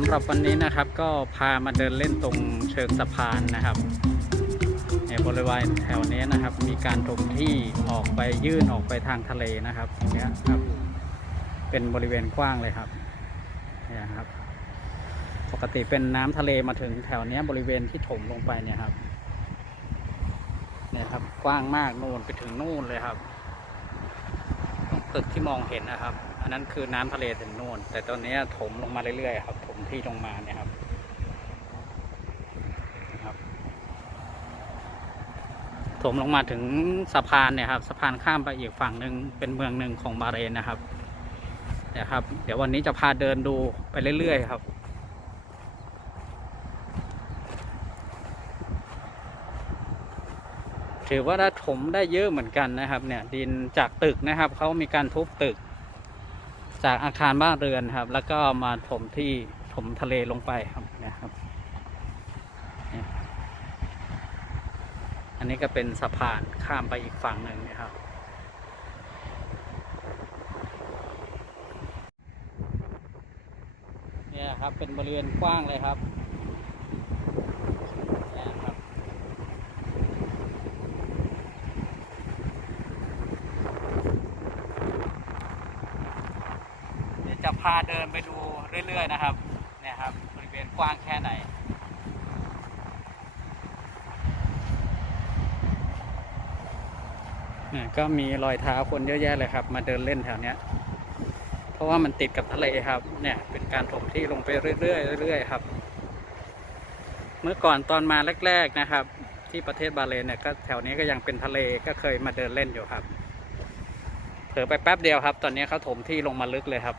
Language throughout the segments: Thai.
ำหรับวันนี้นะครับก็พามาเดินเล่นตรงเชิงสะพานนะครับในบริเวณแถวนี้นะครับ มีการถมที่ออกไปยื่นออกไปทางทะเลนะครับตรงเนี้ยครับ เป็นบริเวณกว้างเลยครับเนี่ยครับ ปกติเป็นน้ำทะเลมาถึงแถวเนี้ยบริเวณที่ถมลงไปเนี่ยครับเนี่ยครับกว้างมากโน่นไปถึงนู่นเลยครับตึกที่มองเห็นนะครับ อันนั้นคือน้ำทะเลถึงโน่น แต่ตอนนี้ถมลงมาเรื่อยๆครับ ถมที่ลงมาเนี่ยครับนะครับถมลงมาถึงสะพานเนี่ยครับ สะพานข้ามไปอีกฝั่งหนึ่งเป็นเมืองหนึ่งของบาเรนนะครับเนี่ยครับ เดี๋ยววันนี้จะพาเดินดูไปเรื่อยๆครับถือว่าได้ถมได้เยอะเหมือนกันนะครับ เนี่ยดินจากตึกนะครับเขามีการทุบตึก จากอาคารบ้านเรือนครับ แล้วก็มาถมที่ถมทะเลลงไปครับนะครับ อันนี้ก็เป็นสะพานข้ามไปอีกฝั่งหนึ่งนะครับ เนี่ยครับเป็นบริเวณกว้างเลยครับเนี่ยครับ เดี๋ยว จะพาเดินไปดูเรื่อย ๆ นะครับเนี่ยครับบริเวณกว้างแค่ไหนนี่ก็มีรอยเท้าคนเยอะแยะเลยครับ มาเดินเล่นแถวเนี้ย เพราะว่ามันติดกับทะเลครับ เนี่ยเป็นการถมที่ลงไปเรื่อยๆเรื่อยๆครับ เมื่อก่อนตอนมาแรก ๆนะครับ ที่ประเทศบาเลนเนี่ยก็แถวนี้ก็ยังเป็นทะเลก็เคยมาเดินเล่นอยู่ครับ เผลอไปแป๊บเดียวครับ ตอนนี้เขาถมที่ลงมาลึกเลยครับ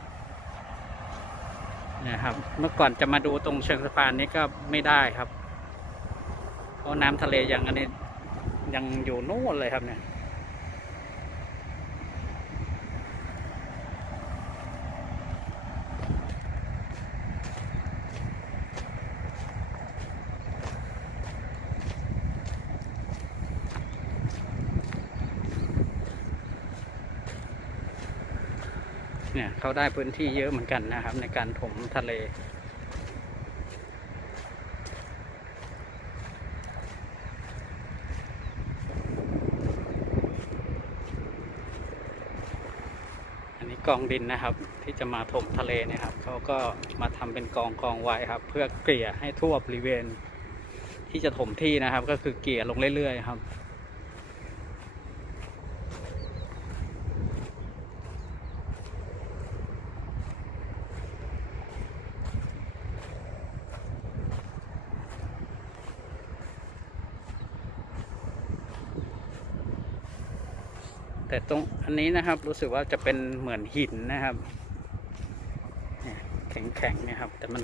นะครับ เมื่อก่อนจะมาดูตรงเชิงสะพานนี้ก็ไม่ได้ครับ เพราะน้ำทะเลยังอันนี้ยังอยู่นู่นเลยครับเนี่ย เนี่ยเขาได้พื้นที่เยอะเหมือนกันนะครับ ในการถมทะเล อันนี้กองดินนะครับที่จะมาถมทะเลนะครับเขาก็มาทำเป็นกองกองไว้ครับ เพื่อเกลี่ยให้ทั่วบริเวณที่จะถมที่นะครับ ก็คือเกลี่ยลงเรื่อยๆครับ แต่ตรงอันนี้นะครับรู้สึกว่าจะเป็นเหมือนหินนะครับ แข็งๆเนี่ยครับ แต่มัน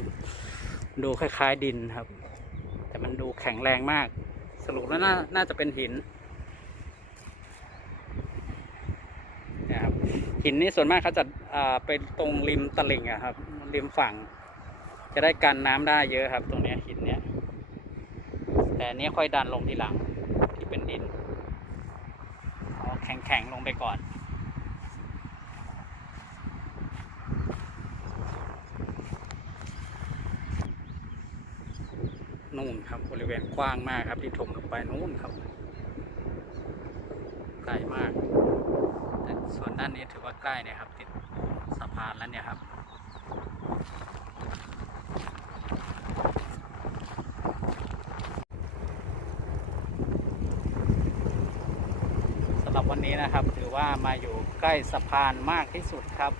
ดูคล้ายๆดินครับ แต่มันดูแข็งแรงมาก สรุปแล้วน่าน่าจะเป็นหินนี่ยครับหินนี่ส่วนมากเขาจะอ่าเป็นตรงริมตลิ่งอะครับ ริมฝั่ง จะได้กันน้ำได้เยอะครับ ตรงนี้หินเนี้ยแต่อันนี้ค่อยดันลงทีหลังที่เป็นดิน แข็งๆลงไปก่อน นู่นครับบริเวณกว้างมากครับที่ถมลงไปนู่นครับใกล้มาก แต่ส่วนด้านนี้ถือว่าใกล้เนี่ยครับ ติดสะพานแล้วเนี่ยครับ สำหรับวันนี้นะครับ ถือ ว่ามาอยู่ใกล้สะพานมากที่สุดครับ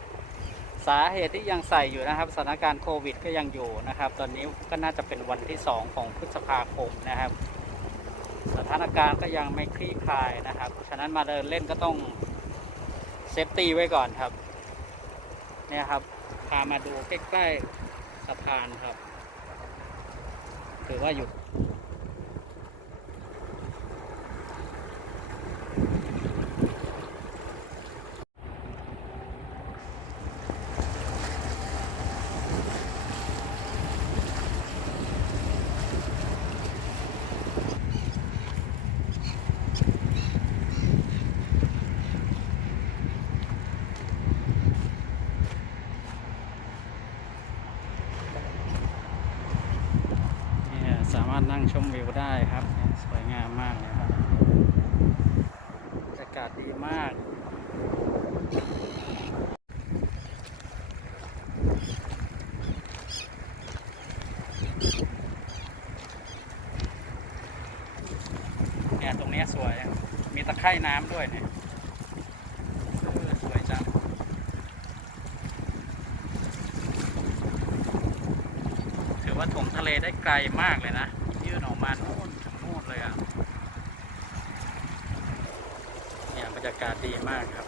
สาเหตุที่ยังใส่อยู่นะครับสถานการณ์โควิดก็ยังอยู่นะครับ ตอนนี้ก็น่าจะเป็นวันที่ 2 ของพฤษภาคมนะครับ สถานการณ์ก็ยังไม่คลี่คลายนะครับ ฉะนั้นมาเดินเล่นก็ต้องเซฟตี้ไว้ก่อนครับเนี่ยครับพามาดูใกล้ๆสะพานครับ ถือว่าอยู่ารถนั่งชมวิวได้ครับ สวยงามมากเลยครับบรรยากาศดีมากเนี่ยตรงนี้สวย มีตะไคร่น้ำด้วยเนี่ยสวยจังถือว่าถมทะเลได้ไกลมากเลยนะ ยื่นออกมาโน่นถึงโน่นเลยอะเนี่ยบรรยากาศดีมากครับ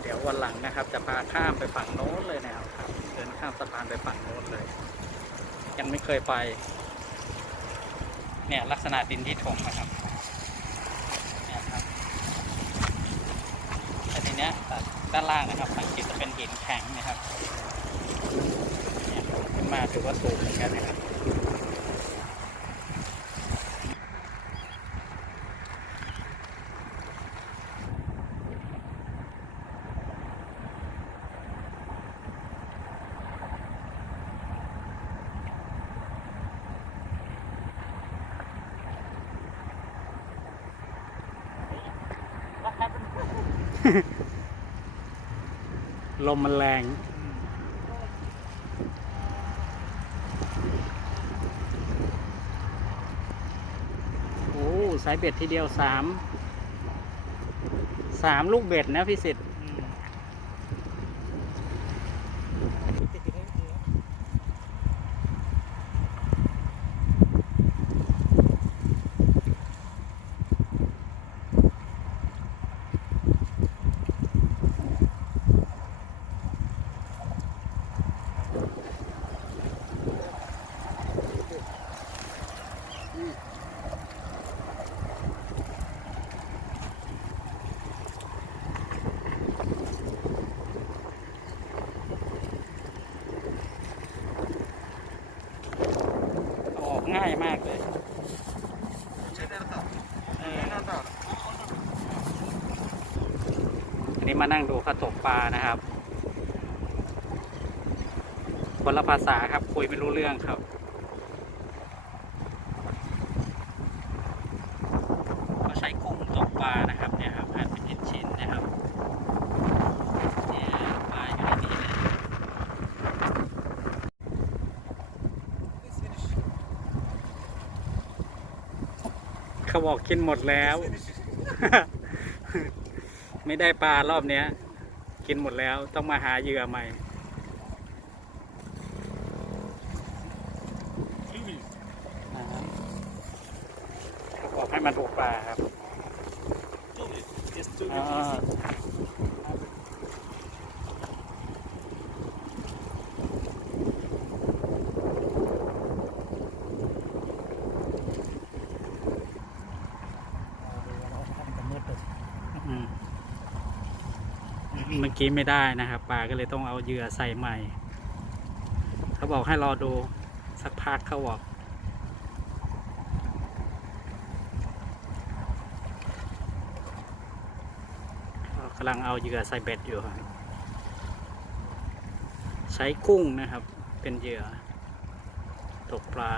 เดี๋ยววันหลังนะครับ จะพาข้ามไปฝั่งโน้นเลยนะครับเดินข้ามสะพานไปฝั่งโน้นเลย ยังไม่เคยไป เนี่ยลักษณะดินที่ถมนะครับเนี่ยครับแต่ทีเนี้ยด้านล่างนะครับสังเกตจะเป็นหินแข็งนะครับ ขึ้นมาถือว่าสูงเหมือนกันนะครับ มมันแรงโอ้สายเบ็ดทีเดียวสามสามลูกเบ็ดนะพี่สิทธิ์ออก ง่ายมากเลยอออันนี้มานั่งดูเขาตกปลานะครับคนละภาษาครับคุยไม่รู้เรื่องครับ เขาใช้กุ้งตกปลานะครับเนี่ยครับหั่นเป็นชิ้นๆนะครับเนี่ยปลาอยู่ในนี้เลยเขา บอกกินหมดแล้ว ไม่ได้ปลารอบเนี้ย กินหมดแล้วต้องมาหาเหยื่อใหม่นะครับเขาบอกให้มาดูปลาครับอ่าอืมเมื่อ กี้ไม่ได้นะครับปลาก็เลยต้องเอาเหยื่อใส่ใหม่ เขาบอกให้รอดูสักพักเขาบอกกำลังเอาเหยื่อใส่เบ็ดอยู่ครับใช้กุ้งนะครับเป็นเหยื่อตกปลา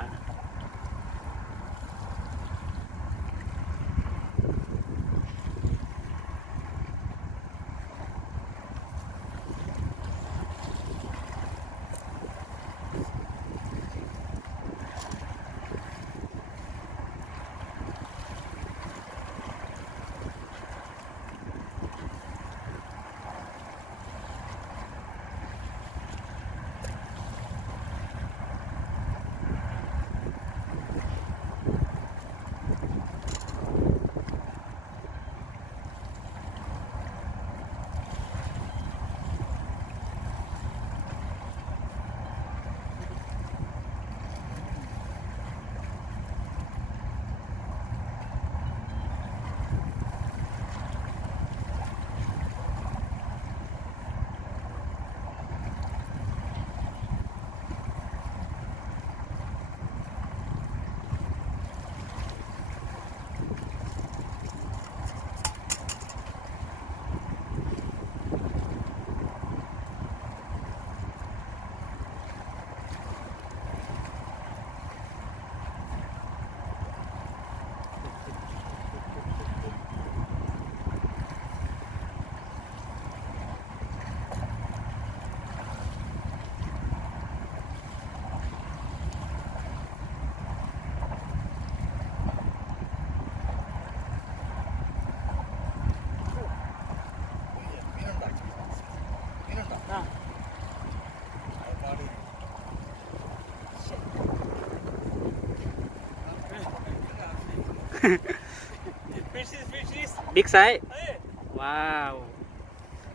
บิ๊กไซส์ Hey, ว้าว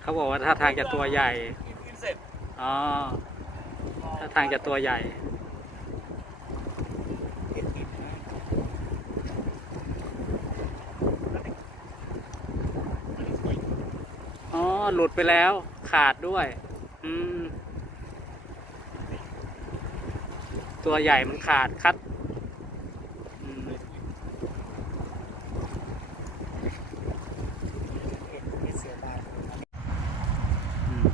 เขาบอกว่าท่าทางจะตัวใหญ่ in- inside. อ๋อ ท่าทางจะตัวใหญ่ อ๋อ หลุดไปแล้วขาดด้วย อืม ตัวใหญ่มันขาดคัดอืมอืม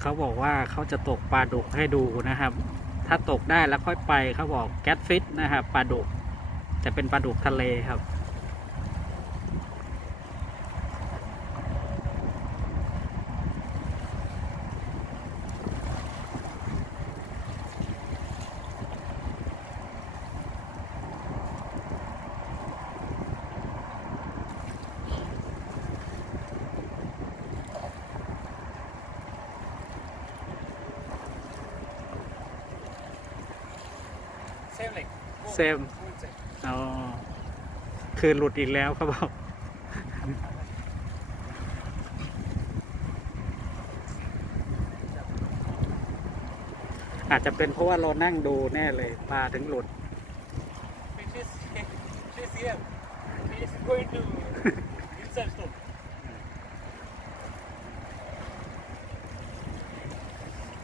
เขา บอกว่าเขาจะตกปลาดุกให้ดูนะครับ ถ้าตกได้แล้วค่อยไปเขาบอกแก๊สฟิตนะครับปลาดุกแต่เป็นปลาดุกทะเลครับ like. go, Same. go inside. อ๋อคือหลุดอีกแล้วเขาบอกอาจจะเป็นเพราะว่าเรานั่งดูแน่เลยปลาถึงหลุด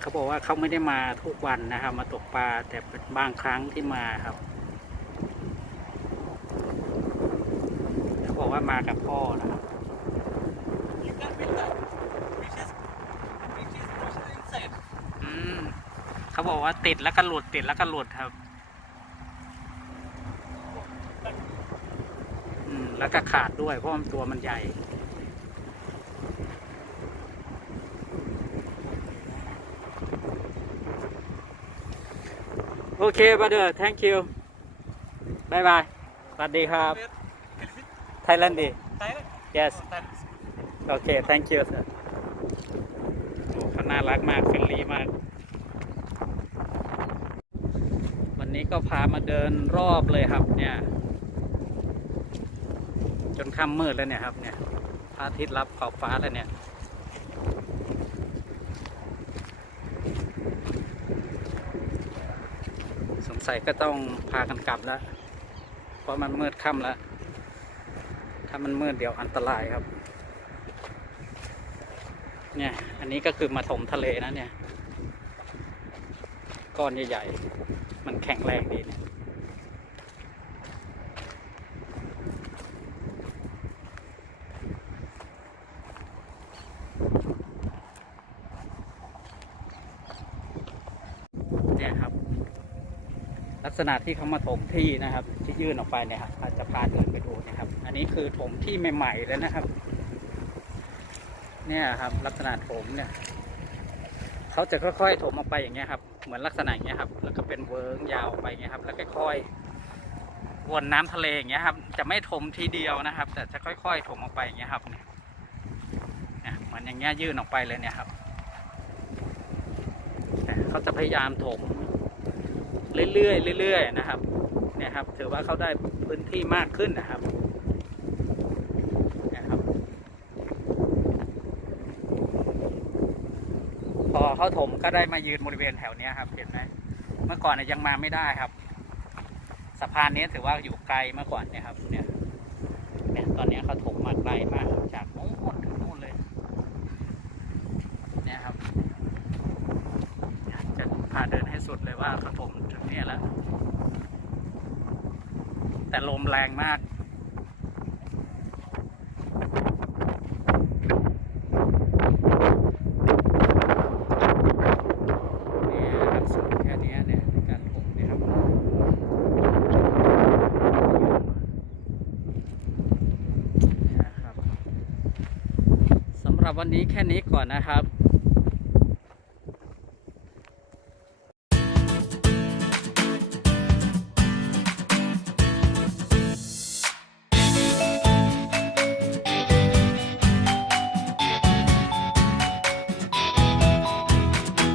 เขาบอกว่าเขาไม่ได้มาทุกวันนะครับ มาตกปลาแต่เป็นบางครั้งที่มาครับ เขาบอกว่า มากับพ่อนะครับ You can't feel that. Fishes, fishes, fishes inside. อืมเขาบอกว่าติดแล้วก็หลุดติดแล้วก็หลุดครับ อืม แล้วก็ขาดด้วยเพราะว่าตัวมันใหญ่ โอเคบัตเดอร์ thank you บายบายสวัสดีครับ Where? Is it Thailand day Thailand? yes Oh, Thailand. โอเค thank you sir โอ้เขาน่ารักมากเฟรนลี่มาก วันนี้ก็พามาเดินรอบเลยครับเนี่ย จนค่ำมืดแล้วเนี่ยครับเนี่ยพระอาทิตย์รับขอบฟ้าแล้วเนี่ยสงสัยก็ต้องพากันกลับแล้ว เพราะมันมืดค่ำแล้ว ถ้ามันมืดเดี๋ยวอันตรายครับ เนี่ย อันนี้ก็คือมาถมทะเลนะเนี่ย ก้อนใหญ่ๆ มันแข็งแรงดีเนี่ยเนี่ยครับ ลัก ษณะที่เขามาถมที่นะครับ ที่ยื่นออกไปเนี่ยครับอาจจะพาเดินไปดูนะครับ อันนี้คือถมที่ใหม่ๆเลยนะครับ เนี่ยครับ ลักษณะถมเนี่ยเขาจะค่อยๆถมออกไปอย่างเงี้ยครับ เหมือนลักษณะอย่างเงี้ยครับ แล้วก็เป็นเวิร์งยาวไปเงี้ยครับ แล้วค่อยๆวนน้ำทะเลอย่างเงี้ยครับ จะไม่ถมทีเดียวนะครับ แต่จะค่อยๆถมออกไปอย่างเงี้ยครับเนี่ยเหมือนอย่างเงี้ยยื่นออกไปเลยเนี่ยครับเขาจะพยายามถม เรื่อยๆเรื่อยๆนะครับเนี่ยครับถือว่าเขาได้พื้นที่มากขึ้นนะครับเนี่ยครับ พอเขาถมก็ได้มายืนบริเวณแถวเนี้ยครับเห็นไหมเมื่อก่อนเนี่ยยังมาไม่ได้ครับสะพานนี้ถือว่าอยู่ไกลเมื่อก่อนเนี่ยครับเนี่ยเนี่ยตอนนี้เขาถมมาไกลมากจากโน้นถึงนู่นเลยเนี่ยครับจะพาเดินให้ สุดเลยว่าเขาถมถึงเนี่ยแล้ว แต่ลมแรงมาก เนี่ยครับสูงแค่นี้เนี่ยในการถมนี่ยครับเนี่ยครับ สำหรับวันนี้แค่นี้ก่อนนะครับ